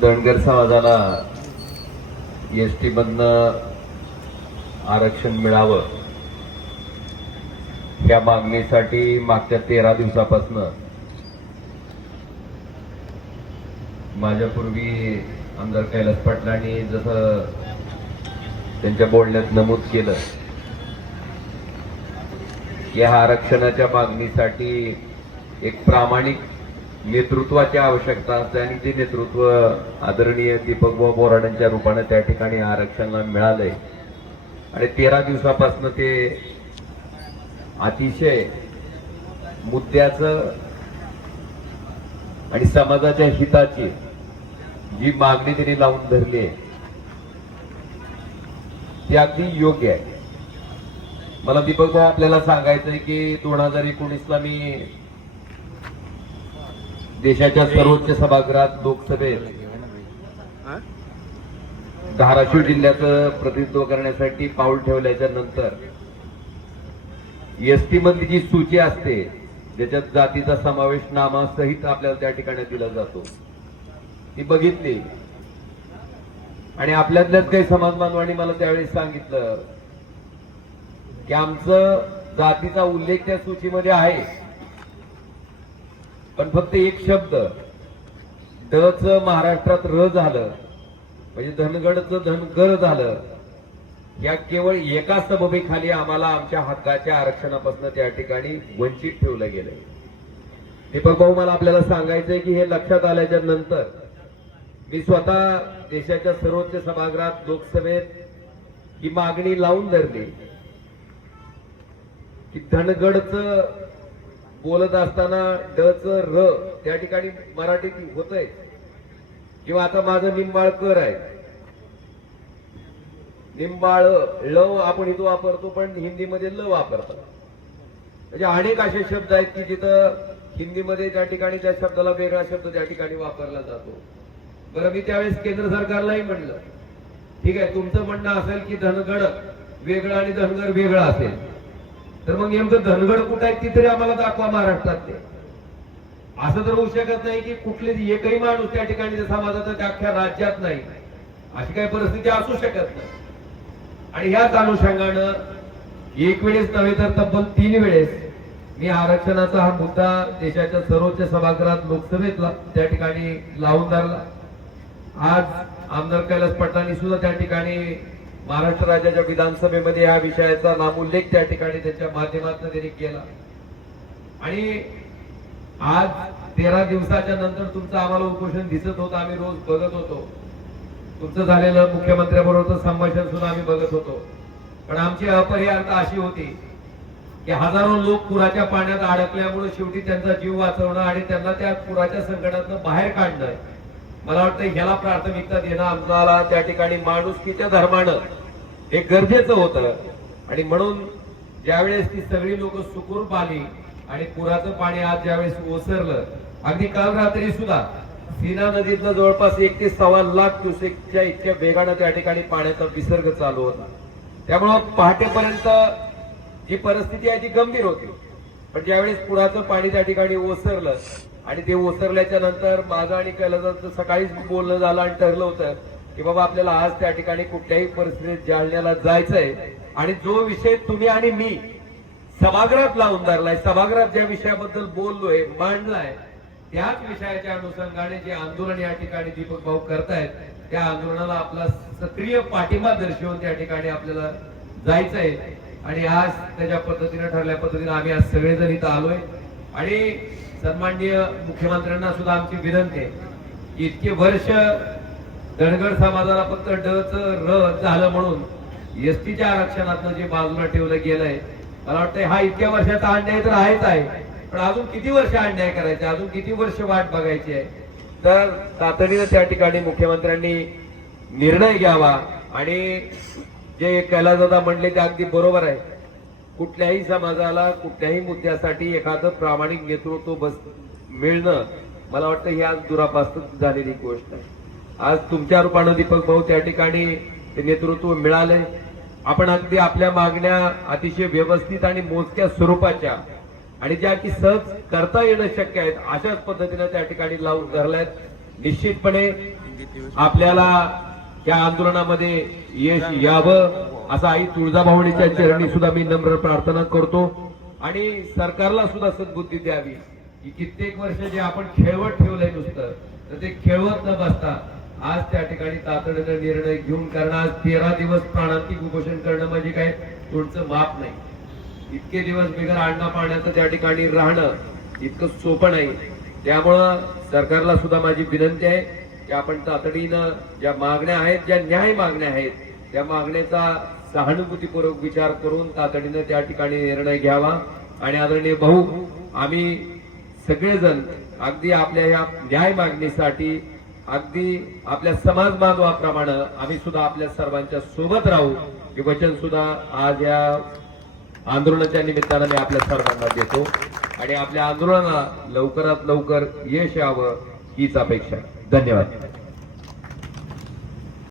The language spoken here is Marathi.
धनगर समाजाला एस टीमधनं आरक्षण मिळावं या मागणीसाठी मागच्या तेरा दिवसापासून माझ्यापूर्वी आमदार कैलास पाटलांनी जसं त्यांच्या बोलण्यात नमूद केलं या आरक्षणाच्या मागणीसाठी एक प्रामाणिक नेतृत्वाची आवश्यकता असते आणि ते नेतृत्व आदरणीय दीपकभाऊ बोराडांच्या रूपाने त्या ठिकाणी आरक्षणाला मिळालंय. आणि तेरा दिवसापासून ते अतिशय मुद्द्याचं आणि समाजाच्या हिताची जी मागणी त्यांनी लावून धरली आहे ती अगदी योग्य आहे. मला दीपक भाऊ आपल्याला सांगायचंय की दोन हजार एकोणीसला मी देशाच्या सर्वोच्च सभागृहात लोकसभेत धाराशिव जिल्ह्याचं प्रतिनिधित्व करण्यासाठी पाऊल ठेवल्याच्या नंतर एस टी मधली जी सूची असते ज्याच्यात जातीचा समावेश नामासहित आपल्याला त्या ठिकाणी दिला जातो ती बघितली. आणि आपल्यातल्याच काही समाज बांधवांनी मला त्यावेळी सांगितलं की आमचं जातीचा उल्लेख त्या सूचीमध्ये आहे. पण फक्त एक शब्द. ड च महाराष्ट्रात र झालं. म्हणजे धनगडचं धनगर झालं. या केवळ एका सबबीखाली आम्हाला आमच्या हक्काच्या आरक्षणापासून त्या ठिकाणी वंचित ठेवलं गेलंय. दीपक भाऊ मला आपल्याला सांगायचंय की हे लक्षात आल्याच्यानंतर मी स्वतः देशाच्या सर्वोच्च सभागृहात लोकसभेत ही मागणी लावून धरली की धनगडचं बोलत असताना ड च र त्या ठिकाणी मराठीत होतंय. किंवा आता माझं निंबाळकर आहे. निंबाळ ल आपण इथं वापरतो पण हिंदीमध्ये ल वापरतात. म्हणजे अनेक असे शब्द आहेत की जिथं हिंदीमध्ये त्या ठिकाणी त्या शब्दाला वेगळा शब्द त्या ठिकाणी वापरला जातो. बरं मी त्यावेळेस केंद्र सरकारलाही म्हणलं. ठीक आहे तुमचं म्हणणं असेल की धनगड वेगळं आणि धनगर वेगळं असेल. तर मग नेमकं धनगड कुठं आहे ती तरी आम्हाला दाखवा महाराष्ट्रात ते. असं तर होऊ शकत नाही की कुठले एकही माणूस त्या ठिकाणी जसा माझा तर अख्ख्या राज्यात नाही. अशी काही परिस्थिती असू शकत नाही. आणि ह्याच अनुषंगानं एक वेळेस नव्हे तर तब्बल तीन वेळेस मी आरक्षणाचा हा मुद्दा देशाच्या सर्वोच्च सभागृहात लोकसभेत त्या ठिकाणी लावून धरला. आज आमदार कैलास पाटलांनी सुद्धा त्या ठिकाणी महाराष्ट्र राज्याच्या विधानसभेमध्ये या विषयाचा नामोल्लेख त्या ठिकाणी त्यांच्या माध्यमातून त्यांनी केला. आणि आज तेरा दिवसाच्या नंतर तुमचं आम्हाला उपोषण दिसत होतं आम्ही रोज बघत होतो. तुमचं झालेलं मुख्यमंत्र्याबरोबरचं संभाषण सुद्धा आम्ही बघत होतो. पण आमची अपरिहार्यता अशी होती की हजारो लोक पुराच्या पाण्यात अडकल्यामुळे शेवटी त्यांचा जीव वाचवणं आणि त्यांना त्या पुराच्या संकटातनं बाहेर काढणं मला वाटतं ह्याला प्राथमिकता देणं आम्हाला त्या ठिकाणी माणुसकीच्या धर्मानं हे गरजेचं होतं. आणि म्हणून ज्यावेळेस ती सगळी लोक सुखरूप आली आणि पुराचं पाणी आज ज्यावेळेस ओसरलं अगदी काल रात्री सुद्धा सीना नदीतलं जवळपास एक ते सव्वा लाख क्युसेकच्या इतक्या वेगानं त्या ठिकाणी पाण्याचा विसर्ग चालू होता. त्यामुळं पहाटेपर्यंत जी परिस्थिती आहे ती गंभीर होती. पण ज्यावेळेस पुराचं पाणी त्या ठिकाणी ओसरलं आणि ते ओसरल्याच्या नंतर माझं आणि कैलासाचं सकाळीच बोलणं झालं आणि ठरलं होतं की बाबा आपल्याला आज त्या ठिकाणी कुठल्याही परिस्थितीत जालन्याला जायचंय. आणि जो विषय तुम्ही आणि मी सभागृहात लावून धरलाय सभागृहात ज्या विषयाबद्दल बोललोय मांडलाय त्याच विषयाच्या अनुषंगाने जे आंदोलन या ठिकाणी दीपक भाऊ करतायत त्या आंदोलनाला आपला सक्रिय पाठिंबा दर्शवून त्या ठिकाणी आपल्याला जायचंय. आणि आज त्याच्या पद्धतीने ठरल्या पद्धतीने आम्ही आज सगळेजण इथं आलोय. आणि सन्माननीय मुख्यमंत्र्यांना सुद्धा आमची विनंती आहे की इतके वर्ष धनगर समाजाला फक्त डच र झालं म्हणून एसटीच्या आरक्षणातनं जे बाजूला ठेवलं गेलंय मला वाटतं हा इतक्या वर्षाचा अन्याय तर आहेच आहे. पण अजून किती वर्ष अन्याय करायचे? अजून किती वर्ष वाट बघायची आहे? तर तातडीनं त्या ठिकाणी मुख्यमंत्र्यांनी निर्णय घ्यावा आणि जे कैलासदादा म्हणले ते अगदी बरोबर आहे कुठल्याही समाजाला कुठल्याही मुद्द्यासाठी एखादं प्रामाणिक नेतृत्व बस मिळणं मला वाटतं ही आज दुरापास्त झालेली गोष्ट आहे. आज तुमच्या रूपानं दीपक भाऊ त्या ठिकाणी ते नेतृत्व मिळालंय. आपण अगदी आपल्या मागण्या अतिशय व्यवस्थित आणि मोजक्या स्वरूपाच्या आणि ज्या की सहज करता येणं शक्य आहेत अशाच पद्धतीनं त्या ठिकाणी लावून धरल्यात. निश्चितपणे आपल्याला या आंदोलनामध्ये यश यावं असं आई तुळजाभवानीच्या चरणी सुद्धा मी नम्र प्रार्थना करतो. आणि सरकारला सुद्धा सद्बुद्धी द्यावी. की कित्येक वर्ष जे आपण खेळवत ठेवलंय नुसतं तर ते खेळवत न बसता आज त्या ठिकाणी तातडीनं निर्णय घेऊन कारण आज तेरा दिवस प्राणांतिक उपोषण करणं म्हणजे काय? तुमचं माप नाही. इतके दिवस बिगर अण्णा पाण्याचं त्या ठिकाणी राहणं इतकं सोपं नाही. त्यामुळं सरकारला सुद्धा माझी विनंती आहे की आपण तातडीनं ज्या मागण्या आहेत ज्या न्याय मागण्या आहेत त्या मागण्याचा सहानुभूतीपूर्वक विचार करून तातडीनं त्या ठिकाणी निर्णय घ्यावा. आणि आदरणीय भाऊ आम्ही सगळेजण अगदी आपल्या या न्याय मागणीसाठी अगदी आपल्या समाज बांधवाप्रमाणे आम्ही सुद्धा आपल्या सर्वांच्या सोबत राहू. हे वचन सुद्धा आज या आंदोलनाच्या निमित्तानं मी आपल्या सर्वांना देतो. आणि आपल्या आंदोलनाला लवकरात लवकर यश यावं हीच अपेक्षा आहे. धन्यवाद